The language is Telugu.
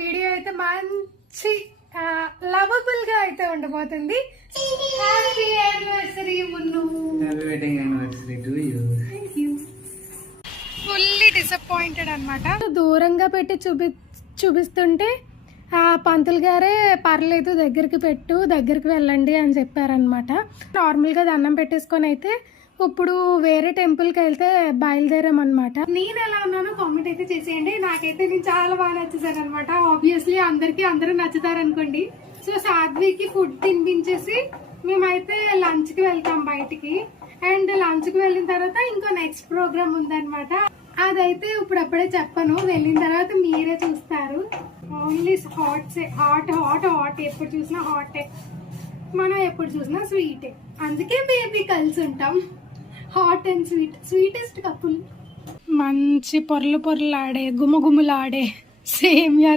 వీడియో అయితే మంచి లవబుల్ గా అయితే ఉండబోతుంది. Happy anniversary Munnu. Happy wedding anniversary to you. Fully disappointed అన్నమాట. దూరంగా పెట్టి చూపిస్తుంటే పంతులు గారే పర్లేదు దగ్గరికి వెళ్ళండి అని చెప్పారనమాట. నార్మల్గా దండం పెట్టేసుకొని అయితే ఇప్పుడు వేరే టెంపుల్కి వెళ్తే బయలుదేరామన్నమాట. నేను ఎలా ఉన్నానో కామెంట్ అయితే చేసేయండి. నాకైతే నేను చాలా బాగా నచ్చేసాను అనమాట. ఆబ్వియస్లీ అందరూ నచ్చుతారు అనుకోండి. సో సాధ్వికి ఫుడ్ తినిపించేసి మేమైతే లంచ్కి వెళ్తాం బయటికి. అండ్ లంచ్కి వెళ్ళిన తర్వాత ఇంకో నెక్స్ట్ ప్రోగ్రామ్ ఉందన్నమాట. అదైతే ఇప్పుడు అప్పుడే చెప్పను, వెళ్ళిన తర్వాత మీరే చూస్తారు. ఓన్లీ హాట్ ఎప్పుడు చూసినా హాటే, మనం ఎప్పుడు చూసినా స్వీటే. అందుకే బేబీ కలిసి ఉంటాం. Hot and sweetest couple. మంచి పొరలు ఆడే గుమగుమలాడే సేమియా